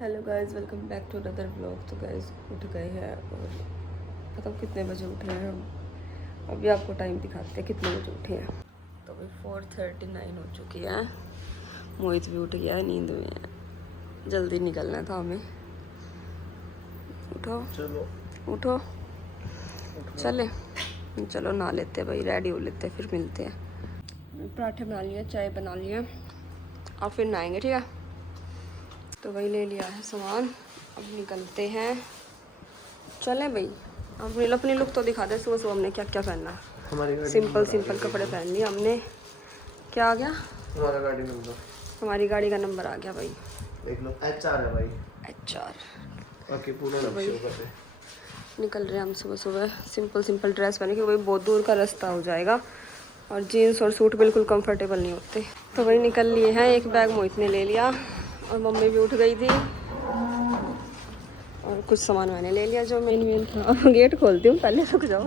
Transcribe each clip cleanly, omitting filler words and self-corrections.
Hello guys, welcome back to another vlog. तो guys उठ गए हैं और पता कितने बजे उठे हैं हम। अभी आपको टाइम दिखाते हैं कितने बजे उठे हैं। तो अभी 4:39 हो चुकी है। मोहित भी उठ गया है, नींद में है। जल्दी निकलना था हमें। उठो चलो उठो चले चलो नहा लेते हैं भाई, रेडी हो लेते हैं, फिर मिलते हैं। पराठे बना लिए, चाय बना लिए और फिर नहाएंगे, ठीक है। तो वही ले लिया है सामान, अब निकलते हैं। चले भाई, अपनी लुक तो दिखा दे। सुबह सुबह हमने क्या क्या पहना। सिंपल कपड़े पहन लिए हमने। क्या आ गया? हमारा गाड़ी नंबर, हमारी गाड़ी का नंबर आ गया भाई। देख लो HR है भाई। HR। ओके, पूरा तो शो कर दे। निकल रहे हैं हम सुबह सुबह सिंपल ड्रेस पहने, क्योंकि भाई बहुत दूर का रास्ता हो जाएगा और जीन्स और सूट बिल्कुल कंफर्टेबल नहीं होते। तो वही निकल लिए हैं। एक बैग मोहित ने ले लिया और मम्मी भी उठ गई थी और कुछ सामान मैंने ले लिया जो मेन था। गेट खोलती हूँ, पहले रुक जाओ।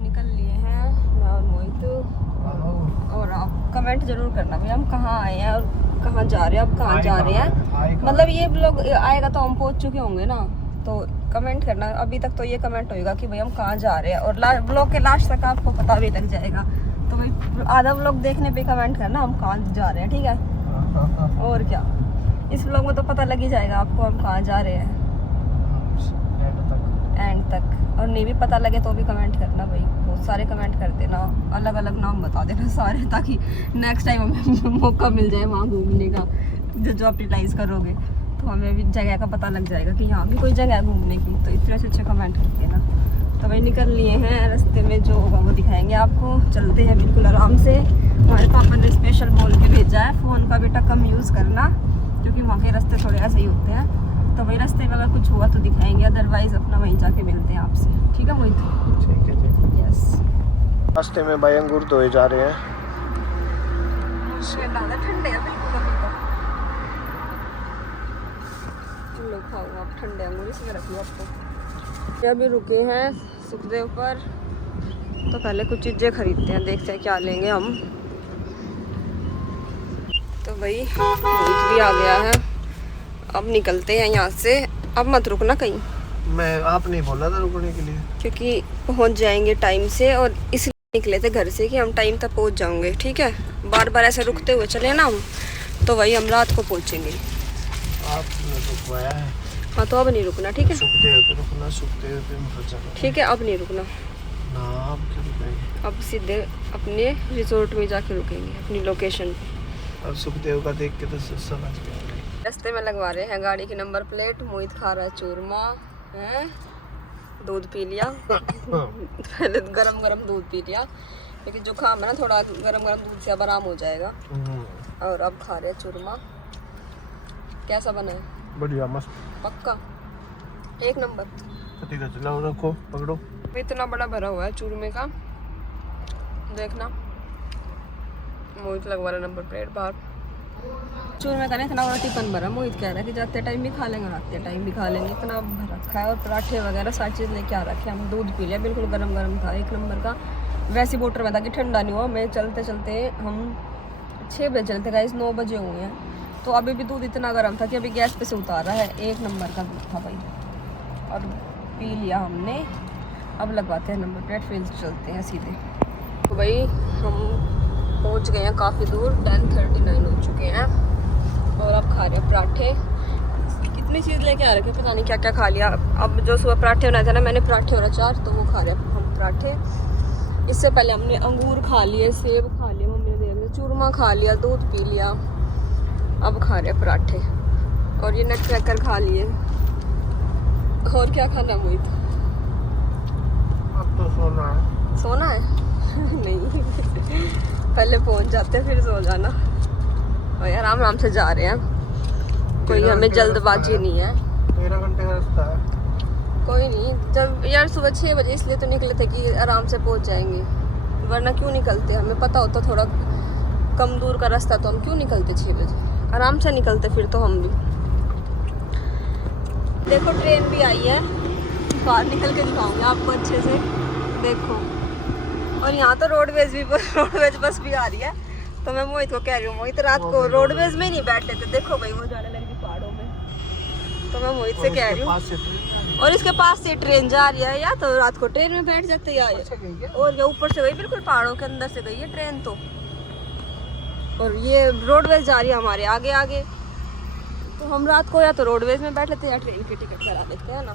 निकल लिए हैं मैं और मोहित। और आप कमेंट जरूर करना भाई हम कहाँ आए हैं और कहाँ जा रहे हैं। अब कहाँ जा रहे हैं, मतलब ये ब्लॉग आएगा तो हम पहुँच चुके होंगे ना, तो कमेंट करना। अभी तक तो ये कमेंट होएगा कि भाई हम कहाँ जा रहे हैं, और ब्लॉग के लास्ट तक आपको पता भी लग जाएगा। तो भाई आधा ब्लॉग देखने पे कमेंट करना हम कहाँ जा रहे हैं, ठीक है। और क्या, इस ब्लॉग में तो पता लग ही जाएगा आपको हम कहाँ जा रहे हैं एंड तक। और नहीं भी पता लगे तो भी कमेंट करना भाई, बहुत सारे कमेंट कर देना, अलग अलग नाम बता देना सारे, ताकि नेक्स्ट टाइम हमें मौका मिल जाए वहाँ घूमने का। जो आप रियलाइज़ करोगे तो हमें भी जगह का पता लग जाएगा कि यहाँ भी कोई जगह है घूमने की। तो इतने अच्छे कमेंट करके ना। तो भाई निकल लिए हैं, रास्ते में जो होगा वो दिखाएंगे आपको। चलते हैं बिल्कुल आराम से। हमारे पापा ने स्पेशल बोल के भेजा है फ़ोन का बेटा कम यूज़ करना, क्योंकि वहाँ के रास्ते थोड़े ऐसे ही होते हैं। तो भाई रास्ते में अगर कुछ हुआ तो दिखाएंगे, अदरवाइज़ अपना वहीं जाके मिलते हैं आपसे, ठीक है मोहित? ठीक है। यस। रास्ते में भाई अंगूर धोए जा रहे हैं। ठंडे हैं बिल्कुल। अभी तो लो खाओ आप ठंडे अंगूर, इसमें रखिए आपको। अभी रुके हैं सुखदेव पर, तो पहले कुछ चीज़ें खरीदते हैं, देखते हैं क्या लेंगे हम। तो भाई मोहित भी आ गया है, अब निकलते हैं यहाँ से। अब मत रुकना कहीं, मैं आप नहीं बोला था रुकने के लिए, क्योंकि पहुँच जाएंगे टाइम से, और इसलिए निकले थे घर से कि हम टाइम तक पहुँच जाएंगे, ठीक है। बार बार ऐसे रुकते हुए चले ना हम, तो वही हम रात को पहुँचेंगे। आपने रुकवाया है। हाँ तो अब नहीं रुकना, ठीक है। सुखते हो तो रुकना, सुखते हो तो मत जाना, ठीक है अब नहीं रुकना। ना आप क्यों रुकेंगे? अब सीधे अपने रिजॉर्ट में जाके रुकेंगे, अपनी लोकेशन पे। अब सुखदेव का देख के तो समझ गया। रास्ते में लगवा रहे हैं गाड़ी की नंबर प्लेट। मोहित खा रहा है चूरमा है, दूध पी लिया। पहले गरम दूध पी लिया, क्योंकि जुकाम है ना, थोड़ा गरम दूध से अब आराम हो जाएगा। और अब खा रहे हैं चूरमा। कैसा बना है? बढ़िया, मस्त, पक्का एक नंबर। ठीक है, चलो रखो, पकड़ो। इतना बड़ा भरा हुआ है चूरमे का, देखना। मोहित लगवा रहा नंबर प्लेट बाहर। चूरमे का ना इतना बड़ा टिफिन भरा। मोहित कह रहा है कि जाते टाइम भी खा लेंगे और आते टाइम भी खा लेंगे, इतना भर रखा है। और पराठे वगैरह सारी चीज़ लेके आ रखे हैं। हम दूध पी लिया, बिल्कुल गरम था, एक नंबर का। वैसे बोटर में था कि ठंडा नहीं हुआ। मैं चलते हम 6 बजे चलते गाइस, 9 बजे हुए हैं। तो अभी भी दूध इतना गर्म था कि अभी गैस पे से उतारा है। एक नंबर का दूध था भाई, और पी लिया हमने। अब लगवाते हैं नंबर प्लेट, फिर चलते हैं सीधे। तो भाई हम पहुंच गए हैं काफ़ी दूर, 10:39 हो चुके हैं। और अब खा रहे हैं पराठे। कितनी चीज़ लेके आ रखे, पता नहीं क्या क्या खा लिया। अब जो सुबह पराठे बनाए थे ना मैंने, पराठे और अचार, तो वो खा रहे हैं हम पराठे। इससे पहले हमने अंगूर खा लिए, सेब खा लिए, मम्मी ने दे दिया, चूरमा खा लिया, दूध पी लिया। अब खा रहे हैं पराठे और ये नट क्रैकर खा लिए। और क्या खाना मोहित? अब तो सोना है। सोना है? नहीं, पहले पहुंच जाते फिर सो जाना। और आराम से जा रहे हैं, कोई हमें जल्दबाजी नहीं है। 13 घंटे का रास्ता है। कोई नहीं, जब यार सुबह 6 बजे इसलिए तो निकले थे कि आराम से पहुंच जाएंगे, वरना क्यों निकलते। हमें पता होता थोड़ा कम दूर का रास्ता तो हम क्यों निकलते 6 बजे, आराम से निकलते फिर तो हम भी। देखो ट्रेन भी आई है, बाहर निकल के दिखाऊंगी आपको अच्छे से। देखो, और यहाँ तो रोडवेज बस भी आ रही है। तो मैं मोहित को कह रही हूँ, मोहित रात को रोडवेज में नहीं बैठते थे। देखो भाई वो जाने लगी पहाड़ों में। तो मैं मोहित से कह रही हूँ, और इसके पास से ट्रेन जा रही है, या तो रात को ट्रेन में बैठ जाते या और ये ऊपर से गई, बिल्कुल पहाड़ों के अंदर से गई है ट्रेन तो। और ये रोडवेज जा रही है हमारे आगे आगे। तो हम रात को या तो रोडवेज में बैठ लेते हैं या ट्रेन की टिकट करा लेते हैं ना।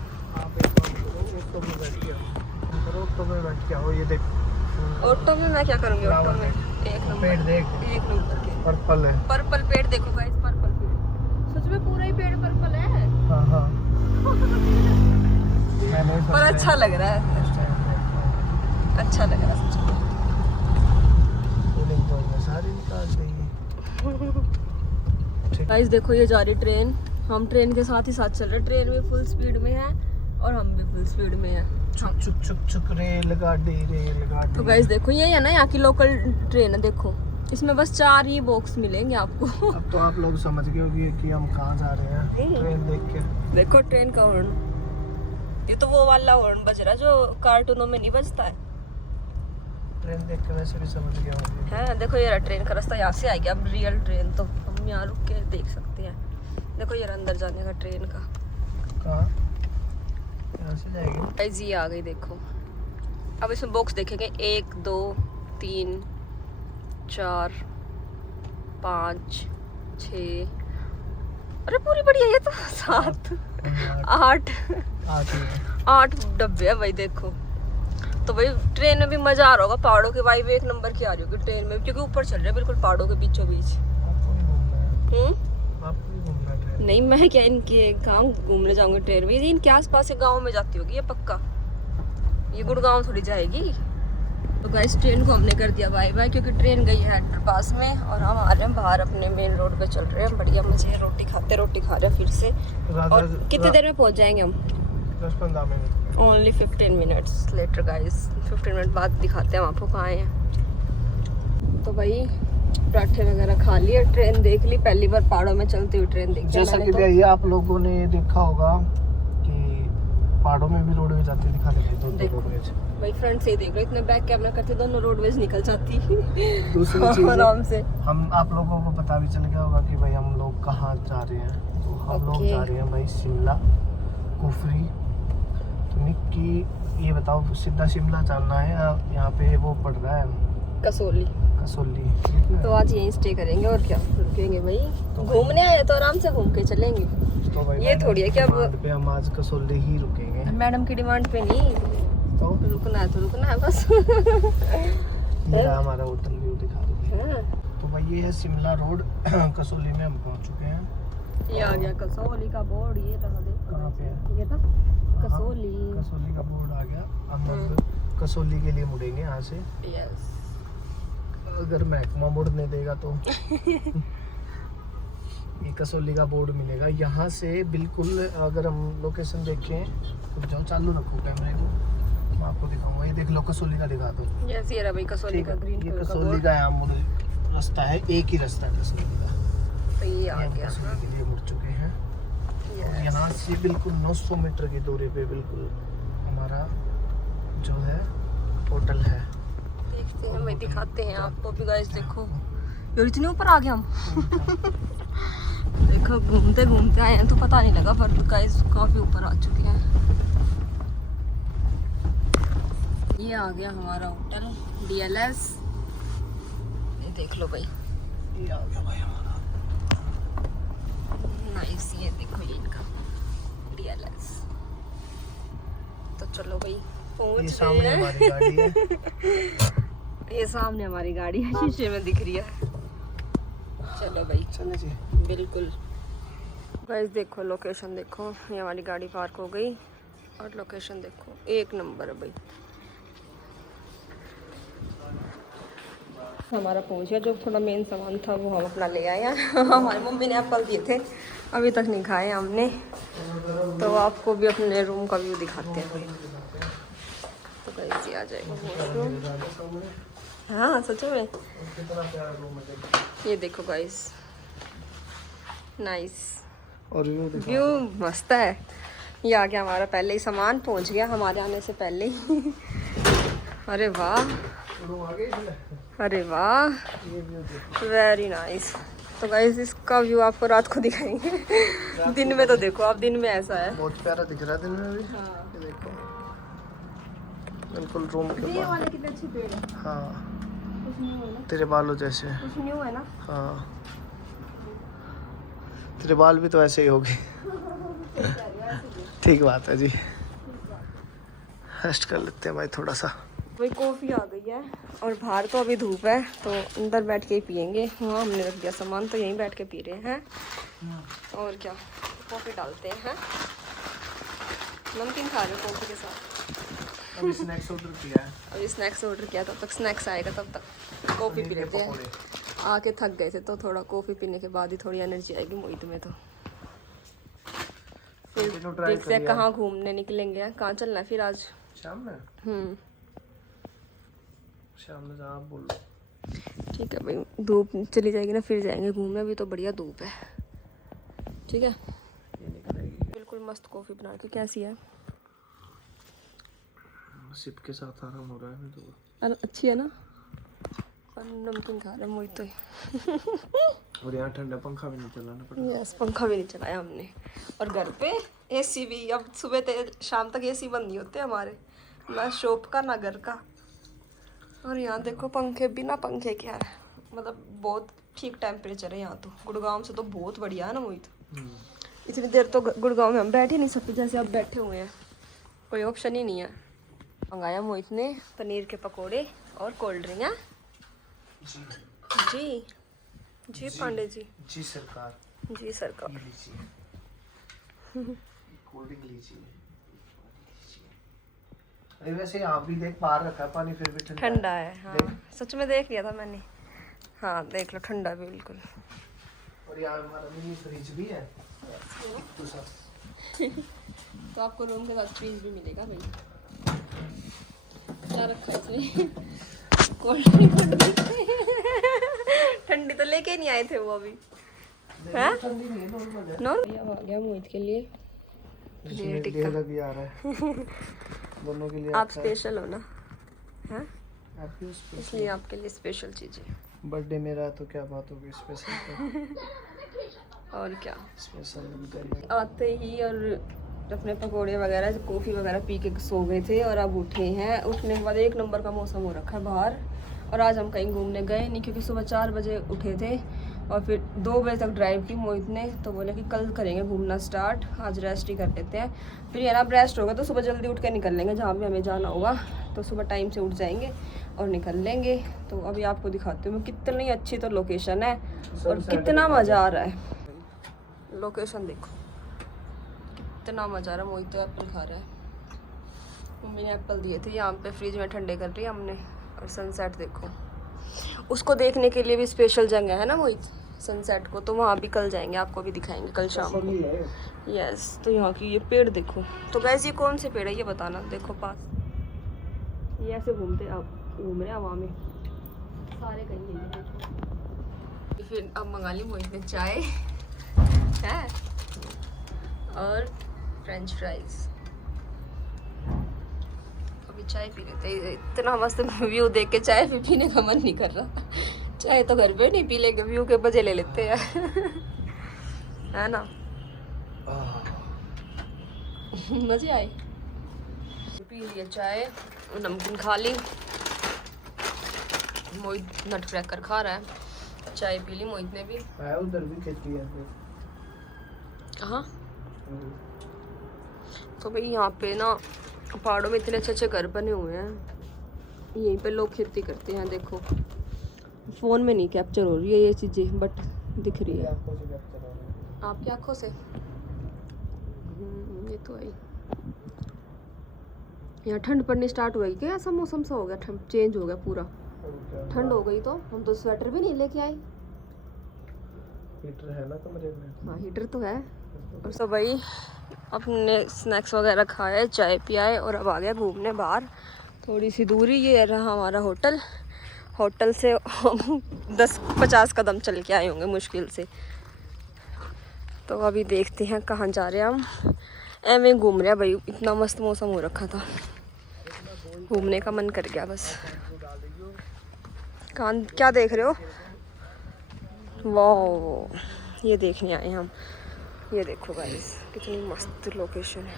ऑटो में बैठ के आओ। ये देख, ऑटो में मैं क्या करूँगी? ऑटो में एक पेड़ नंबर, देख, एक नंबर के पर्पल है। पर्पल पेड़ देखो गाइस, पर्पल पेड़, सच में पूरा ही पेड़ पर्पल है। हाँ हाँ पर अच्छा लग रहा है, अच्छा लग रहा है सच में। गाइस देखो ये जा रही ट्रेन, हम ट्रेन के साथ ही साथ चल रहे। ट्रेन भी फुल स्पीड में है और हम भी फुल स्पीड में है। चुक चुक चुक चुक रेलगाड़ी रेलगाड़ी। तो गाइस देखो ये है ना यहाँ की लोकल ट्रेन है। देखो इसमें बस 4 ही बॉक्स मिलेंगे आपको। अब तो आप लोग समझ गए होंगे कि हम कहाँ जा रहे हैं ट्रेन देख के। देखो ट्रेन का हॉर्न, ये तो वो वाला हॉर्न बज रहा है जो कार्टूनों में नहीं बजता है। ट्रेन देख के वैसे भी समझ गया होंगे। है देखो ये रहा ट्रेन का रास्ता, यहाँ से आएगी अब रियल ट्रेन। तो हम यहाँ रुक के देख सकते हैं। देखो ये रहा अंदर जाने का ट्रेन का। कहाँ? यहाँ से जाएगी। गाइस ये आ गई देखो। अब इसमें बॉक्स देखेंगे 1 2 3 4 5 6, अरे पूरी बड़ी है ये तो 7 8 डब्बे है भाई। देखो तो भाई ट्रेन में भी मजा आ रहा होगा। पहाड़ों की वाइब एक नंबर की आ रही होगी ट्रेन में, क्योंकि ऊपर चल रहे हैं बिल्कुल पहाड़ों के बीचों बीच। नहीं मैं क्या इनके गाँव घूमने जाऊंगी ट्रेन में, ये इनके आसपास से गाँव में जाती होगी ये पक्का। ये गुड़गांव थोड़ी जाएगी। तो गाइस ट्रेन को हमने कर दिया बाय बाय, क्योंकि ट्रेन गई है अंडरपास में और हम आ रहे हैं बाहर अपने मेन रोड पे चल रहे हैं। बढ़िया मजे, रोटी खा रहे हैं फिर से। और कितनी देर में पहुंच जाएंगे हम? 10-15 minute. Only 15 minutes later guys. 15 minute बाद दिखाते हैं हम आपको कहाँ हैं। तो भाई पराठे वगैरह खा लिए, ट्रेन देख ली। पहली बार पहाड़ों में चलती हुई ट्रेन देखी। जैसा कि ये आप लोगों ने देखा होगा कि पहाड़ों में भी रोडवेज जाती दिखा देते रोडवेज। भाई फ्रंट से ही देख लो, इतने बैक कैमरा करते दोनों रोडवेज निकल जाती। दूसरी चीज आराम से हम आप लोगों को पता भी चल गया होगा कि भाई हम लोग कहाँ जा रहे हैं। तो हम लोग जा रहे हैं भाई शिमला कुफरी। तो निक्की ये बताओ, सीधा शिमला जाना है या यहाँ पे वो पड़ रहा है कसौली? तो आज यहीं स्टे करेंगे और क्या रुकेंगे भाई। तो घूमने आए तो आराम से घूम के चलेंगे। तो ये थोड़ी है कि अब हम आज कसौली ही रुकेंगे। मैडम की डिमांड पे नहीं, तो रुकना है तो रुकना है बस। ये हमारा होटल व्यू दिखा दो। तो भाई ये है शिमला रोड। कसौली में हम पहुंच चुके हैं। ये आ गया कसौली का बोर्ड। ये रहा देखो कहाँ पे है? ये था कसौली। कसौली का बोर्ड आ गया। हम कसौली के लिए मुड़ेंगे यहाँ से। यस, अगर महकमा मुड़ने देगा तो। ये कसौली का बोर्ड मिलेगा यहाँ से बिल्कुल। अगर हम लोकेशन देखें तो जाओ, चालू रखो कैमरे को, मैं आपको दिखाऊंगा। ये देख लो कसौली का दिखा दो। यस ये रहा भाई कसौली का ग्रीन ये कलर का कसौली बोर्ड। का यहाँ रास्ता है, एक ही रास्ता है कसौली का। तो ये आ गया कसौली के लिए मुड़ चुके हैं। और यहाँ से बिल्कुल 900 मीटर की दूरी पे बिल्कुल हमारा जो है होटल है। देखते हैं, मैं दिखाते हैं आपको भी गाइस। देखो यार इतने ऊपर आ गए हम। देखो घूमते घूमते आए हैं तो पता नहीं लगा, पर गाइस काफी ऊपर आ चुके हैं। ये आ गया हमारा होटल DLS। ये देख लो भाई, ये आ गया भाई हमारा नाइस। ये देखो ये इनका DLS। तो चलो भाई ये पहुंच सामने गए हमारी गाड़ी है। ये सामने हमारी गाड़ी है, शीशे में दिख रही है। चलो भाई चले जी। बिल्कुल गाइस। देखो लोकेशन देखो, ये हमारी गाड़ी पार्क हो गई और लोकेशन देखो एक नंबर है भाई। हमारा पहुंच गया, जो थोड़ा मेन सामान था वो हम अपना ले आए हैं। हमारी मम्मी ने एप्पल दिए थे, अभी तक नहीं खाए हमने। तो आपको भी अपने रूम का व्यू दिखाते हैं। तो गाइस ये आ जाएगा वॉशरूम। हाँ सच में, ये देखो गाइस नाइस और व्यू मस्त है। ये आ गया हमारा पहले ही सामान, पहुंच गया हमारे आने से पहले ही। अरे वाह, अरे वाह, वेरी नाइस। तो गाइस इसका व्यू आपको रात को दिखाएंगे। दिन में तो देखो आप, दिन में ऐसा है, बहुत प्यारा दिख रहा है दिन में भी। हाँ। ये देखो बिल्कुल रूम के ये बाहर। वाले कितने अच्छे पेड़ है। हाँ कुछ न्यू है ना, तेरे बालों जैसे। कुछ न्यू है ना। हाँ तेरे बाल भी तो ऐसे ही होंगे। ठीक बात है जी, रेस्ट कर लेते हैं भाई थोड़ा सा। वही कॉफ़ी आ गई है और बाहर तो अभी धूप है, तो अंदर बैठ के ही पियेंगे। हाँ हमने रख दिया सामान, तो यहीं बैठ के पी रहे हैं। और क्या, कॉफ़ी डालते हैं। नमकीन खा रहे हो कॉफ़ी के साथ। अभी स्नैक्स ऑर्डर किया है। अभी स्नैक्स ऑर्डर किया, तब तक स्नैक्स आएगा, तब तक कॉफ़ी पी लेते हैं। आके थक गए थे, तो थोड़ा कॉफ़ी पीने के बाद ही थोड़ी एनर्जी आएगी मोहित में। तो फिर देखते हैं कहाँ घूमने निकलेंगे, कहाँ चलना है फिर आज शाम में। शाम में जहाँ आप बोलो। ठीक है भाई, धूप चली जाएगी ना फिर जाएंगे घूमने। अभी तो बढ़िया धूप है। ठीक है, बिल्कुल मस्त कॉफ़ी बना के। कैसी है? सिप के साथ आराम हो रहा है तो। अच्छी है ना। और नमकीन खा रहे मोहित तो। और यहाँ ठंडा पंखा भी नहीं चलाना पड़ा। यस, पंखा भी नहीं चलाया हमने। और घर पे एसी भी, अब सुबह से शाम तक एसी बंद नहीं होते हमारे, ना शॉप का ना घर का। और यहाँ देखो पंखे, बिना पंखे क्या है, मतलब बहुत ठीक टेम्परेचर है यहाँ तो। गुड़गांव से तो बहुत बढ़िया है ना मोहित। इतनी देर तो गुड़गांव में हम बैठ ही नहीं सकते जैसे आप बैठे हुए हैं, कोई ऑप्शन ही नहीं है। मंगाया मोहित ने पनीर के पकोड़े और कोल्ड ड्रिंक है। जी जी पांडे जी। जी सरकार। जी सरकार। कोल्ड ड्रिंक लीजिए। अरे वैसे आप भी देख, बाहर रखा है पानी फिर भी ठंडा है। हाँ सच में देख लिया था मैंने। हाँ देख लो, ठंडा है बिल्कुल। और यार हमारा मिनी फ्रिज भी है। तो आपको रूम के साथ फ्रिज भी मिलेगा भाई। क्या रखा है इसमें? Cold drink. ठंडी तो लेके नहीं आए थे वो अभी। हाँ ठंडी नहीं है, नॉर्मल है। नॉर्मल आ गया मोहित के लिए। इसमें टिक्का लग आ रहा है। दोनों के लिए आप स्पेशल हो ना। हाँ आपके स्पेशल, इसलिए आपके लिए स्पेशल चीजें। बर्थडे मेरा है तो क्या बात होगी स्पेशल। और क्या, स्पेशल आते ही और अपने पकोड़े वगैरह कॉफ़ी वगैरह पी के सो गए थे और अब उठे हैं। उठने के बाद एक नंबर का मौसम हो रखा है बाहर। और आज हम कहीं घूमने गए नहीं, क्योंकि सुबह 4 बजे उठे थे और फिर 2 बजे तक ड्राइव की मोहित ने। तो बोले कि कल करेंगे घूमना स्टार्ट, आज रेस्ट ही कर लेते हैं। फिर यार अब रेस्ट होगा तो सुबह जल्दी उठ के निकल लेंगे, जहाँ भी हमें जाना होगा तो सुबह टाइम से उठ जाएंगे और निकल लेंगे। तो अभी आपको दिखाती हूँ कितनी अच्छी तो लोकेशन है और कितना मज़ा आ रहा है। लोकेशन देखो, इतना मज़ा आ रहा है। मोहित तो एप्पल खा रहा है। मम्मी ने एप्पल दिए थे, यहाँ पे फ्रिज में ठंडे कर रही हमने। और सनसेट देखो, उसको देखने के लिए भी स्पेशल जगह है ना मोहित, सनसेट को। तो वहाँ भी कल जाएंगे, आपको भी दिखाएंगे कल शाम को। यस, तो यहाँ की ये पेड़ देखो। तो गैस ये कौन से पेड़ है ये बताना। देखो पास, ये ऐसे घूमते आप, घूम रहे हैं हवा में सारे कहीं है। ये देखो। फिर अब मंगा ली मोहित ने चाय है और फ्रेंच फ्राइज। अभी चाय पी लेते हैं। इतना मस्त व्यू देख के चाय भी पीने का मन नहीं कर रहा। चाय तो घर पे नहीं पी लेंगे, व्यू के मजे ले लेते हैं। है ना, मजे आए। पी लिया चाय, नमकीन खा ली। मोहित नट क्रैकर खा रहा है। चाय पी ली मोहित ने भी। उधर भी खेती है कहाँ? तो भाई यहाँ पे ना पहाड़ों में इतने अच्छे अच्छे घर बने हुए हैं, यहीं पे लोग खेती करते हैं। देखो फ़ोन में नहीं कैप्चर हो रही है ये चीज़ें, बट दिख रही है आपकी आंखों से। ये तो है। यहाँ ठंड पड़नी स्टार्ट हो गई क्या? ऐसा मौसम सा हो गया, ठंड चेंज हो गया पूरा। ठंड हो गई तो हम तो स्वेटर भी नहीं लेके आए। हीटर है ना कमरे में? हाँ हीटर तो है। और सब भाई अपने स्नैक्स वगैरह खाए, चाय पियाए और अब आ गया घूमने बाहर। थोड़ी सी दूरी ये रहा हमारा होटल। होटल से 10-50 कदम चल के आए होंगे मुश्किल से। तो अभी देखते हैं कहाँ जा रहे हैं हम। ऐਵੇਂ घूम रहा भाई, इतना मस्त मौसम हो रखा था, घूमने का मन कर गया बस। कान क्या देख रहे हो? वाह, ये देखने आए हम। ये देखो गाइस कितनी मस्त लोकेशन है।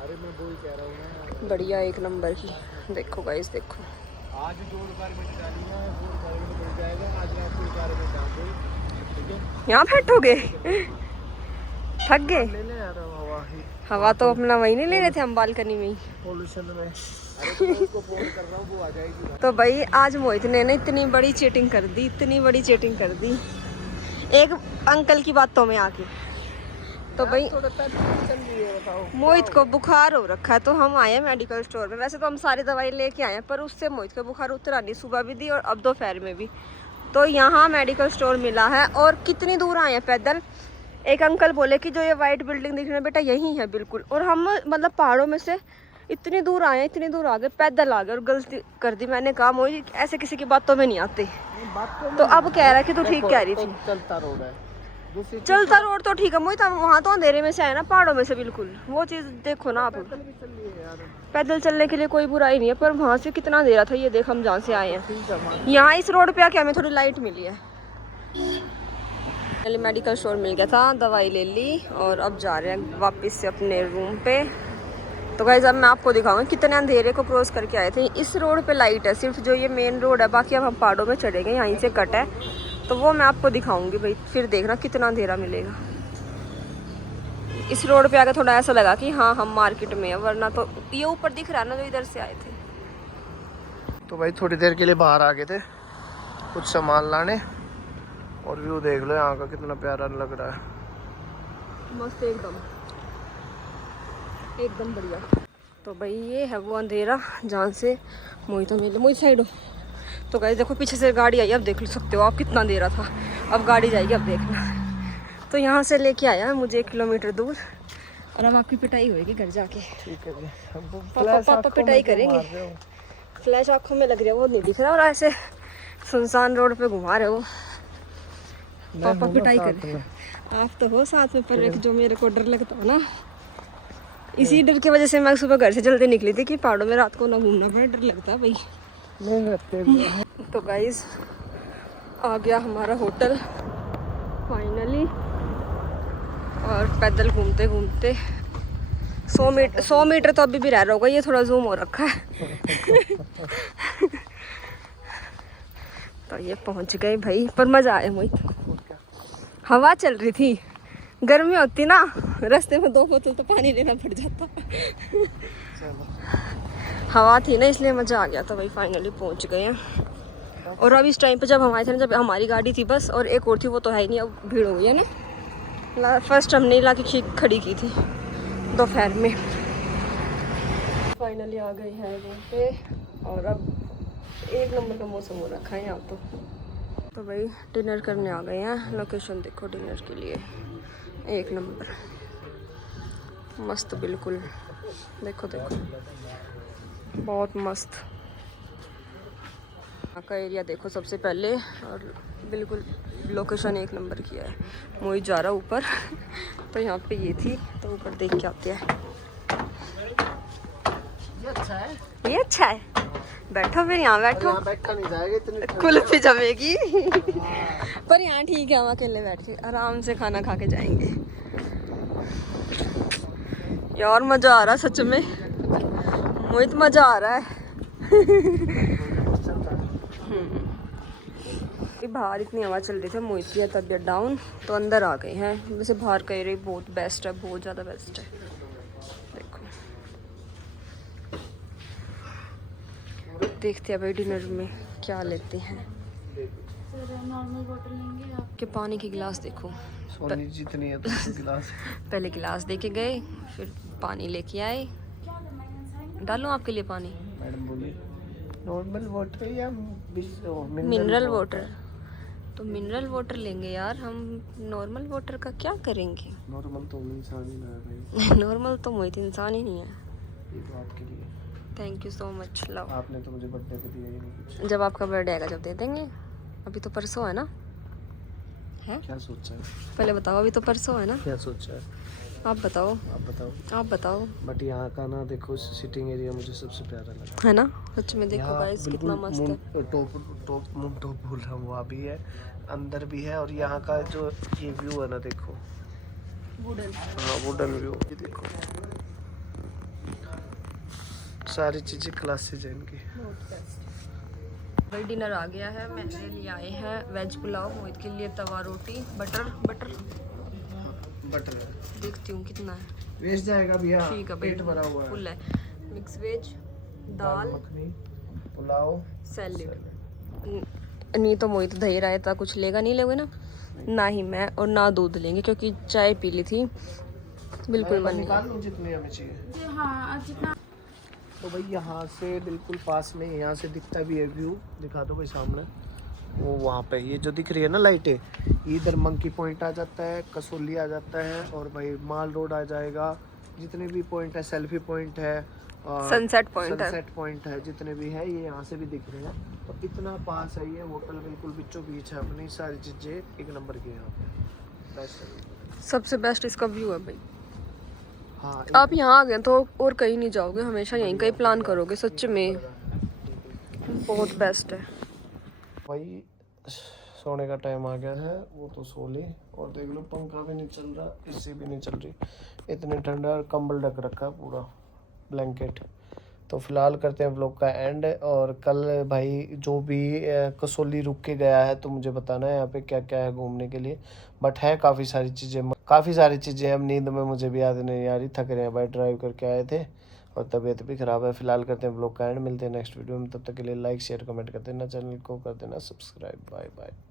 अरे मैं वो ही कह रहा हूँ ना, बढ़िया, एक नंबर की। देखो गाइस देखो, आज 2 रिक्वायरमेंट डाली है, 2 रिक्वायरमेंट मिल जाएगा। आज रात को रिक्वायरमेंट डाल दो, ठीक है? यहाँ बैठोगे? थक गए? ले ले यार हवा ही। हवा तो अपना वही नहीं ले रहे थे हम, बालकनी में ही। पोल्यूशन में। अरे मैं उसको फोन कर रहा हूँ, वो आ जाएगी। तो भाई आज मोहित ने ना इतनी बड़ी चीटिंग कर दी, इतनी बड़ी चीटिंग कर दी एक अंकल की बातों में आके। तो भाई मोहित को बुखार हो रखा है, तो हम आए हैं मेडिकल स्टोर में। वैसे तो हम सारी दवाई लेके आए हैं, पर उससे मोहित का बुखार उतरा नहीं, सुबह भी दी और अब दोपहर में भी। तो यहाँ मेडिकल स्टोर मिला है। और कितनी दूर आए हैं पैदल। एक अंकल बोले कि जो ये वाइट बिल्डिंग दिख रही है बेटा, यही है बिल्कुल। और हम मतलब पहाड़ों में से इतनी दूर आए, इतनी दूर आ गए, पैदल आ गए। और गलती कर दी मैंने, कहा मोहित ऐसे किसी की बातों में नहीं आते। तो अब कह रहा है कि तू ठीक कह रही थी। चलता रोड है, चलता रोड तो ठीक है मोहित, वहाँ तो अंधेरे में से है ना, पहाड़ों में से बिल्कुल। वो चीज़ देखो ना आप। पैदल चलने के लिए कोई बुराई नहीं है, पर वहाँ से कितना अंधेरा था। ये देख हम जहाँ से आए हैं, यहाँ इस रोड पे आके हमें थोड़ी लाइट मिली है। पहले मेडिकल स्टोर मिल गया था, दवाई ले ली और अब जा रहे हैं वापस से अपने रूम पे। तो गाइस अब मैं आपको दिखाऊंगी कितने अंधेरे को क्रॉस करके आए थे। इस रोड पे लाइट है सिर्फ, जो ये मेन रोड है, बाकी अब हम पहाड़ों में चढ़ेंगे, यहीं से कट है। तो वो मैं आपको दिखाऊंगी भाई, फिर देखना कितना अंधेरा मिलेगा। इस रोड पे आकर थोड़ा ऐसा लगा कि हाँ हम मार्केट में है, वरना तो ये ऊपर दिख रहा है ना जो इधर से आए थे। तो भाई थोड़ी देर के लिए बाहर आ गए थे कुछ सामान लाने, और व्यू देख लो यहाँ का कितना प्यारा लग रहा है। मस्त एकदम एकदम बढ़िया। तो भाई ये है वो अंधेरा जहाँ से मोहित मिले। मोहित साइड हो। तो गाइस देखो पीछे से गाड़ी आई, अब देख सकते हो आप कितना अंधेरा था। अब गाड़ी जाएगी, अब देखना। तो यहाँ से लेके आया मुझे 1 किलोमीटर दूर, और अब आपकी पिटाई होगी घर जाके। ठीक है जी, पापा पिटाई करेंगे। फ्लैश आँखों में लग रहा है, वो नहीं दिख रहा। और ऐसे सुनसान रोड पे घुमा रहे हो, पापा पिटाई कर रहे हैं। आप तो हो साथ में, पर जो मेरे को डर लगता है ना, इसी डर की वजह से मैं सुबह घर से जल्दी निकली थी कि पहाड़ों में रात को ना घूमना पड़े, डर लगता है भाई। तो गाइस आ गया हमारा होटल फाइनली, और पैदल घूमते घूमते 100 मीटर तो अभी भी रह रहा होगा, ये थोड़ा जूम हो रखा है। तो ये पहुंच गए भाई, पर मजा आया मोहित। हवा चल रही थी, गर्मी होती ना रास्ते में 2 बोतल तो पानी लेना पड़ जाता। हवा थी ना, इसलिए मजा आ गया था भाई। फाइनली पहुंच गए हैं। और अब इस टाइम पे जब हम आए थे ना, जब हमारी गाड़ी थी बस, और एक और थी, वो तो है ही नहीं, अब भीड़ हो गई है ना। फर्स्ट हमने ला के खड़ी की थी दोपहर में। फाइनली आ गए हैं रूम पे, और अब 1 नंबर का मौसम हो रखा है यहाँ तो भाई डिनर करने आ गए हैं। लोकेशन देखो डिनर के लिए, 1 नंबर मस्त बिल्कुल। देखो देखो बहुत मस्त। यहाँ का एरिया देखो सबसे पहले, और बिल्कुल लोकेशन 1 नंबर की है। मोहित जा रहा ऊपर। तो यहाँ पे ये थी, तो ऊपर देख के आते हैं। ये अच्छा है, बैठो फिर यहाँ बैठो। बैठा नहीं जाएगा, इतनी कुल्फी जमेगी। पर यहाँ ठीक है, हम अकेले बैठ के आराम से खाना खा के जाएंगे। यार मजा आ रहा है सच में, मोहित मजा आ रहा है। बाहर इतनी हवा चल रही थी, मोहित की तबीयत डाउन, तो अंदर आ गए हैं। वैसे बाहर का एरिया बहुत बेस्ट है, बहुत ज़्यादा बेस्ट है। देखो देखते हैं भाई डिनर में क्या लेते हैं। नॉर्मल वाटर लेंगे आप? के पानी की गिलास देखो, सोनी जितनी है तो गिलास। पहले गिलास दे के गए, फिर पानी लेके आए। डालूं आपके लिए पानी? मैडम बोली नॉर्मल वाटर या मिनरल वाटर? तो मिनरल वाटर लेंगे यार हम, नॉर्मल वाटर का क्या करेंगे? नॉर्मल तो इंसान ही ना है भाई। नॉर्मल तो मोहित इंसान ही नहीं है। ये तो आपके लिए। Thank you so much love. आपने तो मुझे बर्थडे पे दिया ही नहीं कुछ। जब आपका बर्थडे आएगा जब दे देंगे, अभी तो परसों है ना। है क्या सोचा है? पहले बताओ, अभी तो परसों है ना। क्या सोचा है? आप बताओ, आप बताओ। आप बताओ। बट यहाँ का ना देखो सिटिंग एरिया मुझे सबसे प्यारा लगा है ना, सच में देखो यहाँ गाइस कितना मस्त है। टॉप बोल रहा हूँ, वहाँ भी है, अंदर भी है। और यहाँ का जो ये व्यू है ना, देखो वुडन। हाँ वुडन व्यू, ये देखो सारी चीज़ें क्लासेज है इनकी। भाई डिनर आ गया है, मेरे लिए आए हैं वेज पुलाव, मोहित के लिए तवा रोटी, बटर बटर देखती हूँ कितना है। वेस्ट जाएगा भैया, ठीक है पेट भरा हुआ है। फुल है। मिक्स वेज, दाल, मखनी, पुलाव, सैलेड। नहीं तो मोहित दही रायता कुछ लेगा, नहीं लेगा ना ही मैं, और ना दूध लेंगे क्योंकि चाय पी ली थी, बिल्कुल मन नहीं। निकाल लो जितने हमें चाहिए। जी हाँ, जितना। तो भाई यहाँ से बिल्कुल पास में, यहाँ से दिखता भी है व्यू, दिखा दो भाई सामने, वो वहाँ पे ये जो दिख रही है ना लाइटें, इधर मंकी पॉइंट आ जाता है, कसौली आ जाता है, और भाई माल रोड आ जाएगा। जितने भी पॉइंट है, सेल्फी पॉइंट है, सनसेट पॉइंट है। जितने भी है ये यहाँ से भी दिख रहे हैं। तो इतना पास है ये होटल, बिल्कुल बीचों बीच है, अपनी सारी चीज़ें एक नंबर की है यहाँ पे, बेस्ट है। सबसे बेस्ट इसका व्यू है भाई। हाँ आप यहाँ आ गए तो और कहीं नहीं जाओगे, हमेशा यहीं कहीं प्लान करोगे, सच में बहुत बेस्ट है। भाई सोने का टाइम आ गया है, वो तो सो ले। और देख लो पंखा भी नहीं चल रहा, एसी भी नहीं चल रही, इतनी ठंडा, और कंबल ढक रखा है पूरा, ब्लैंकेट। तो फिलहाल करते हैं व्लॉग का एंड। और कल भाई जो भी कसौली रुक के गया है तो मुझे बताना है यहाँ पे क्या क्या है घूमने के लिए। बट है काफ़ी सारी चीज़ें, हम नींद में मुझे भी याद नहीं आ रही, थक रहे हैं भाई, ड्राइव करके आए थे और तबीयत भी ख़राब है। फिलहाल करते हैं व्लॉग का एंड, मिलते हैं नेक्स्ट वीडियो में, तब तक के लिए लाइक शेयर कमेंट कर देना, चैनल को कर देना सब्सक्राइब। Bye bye.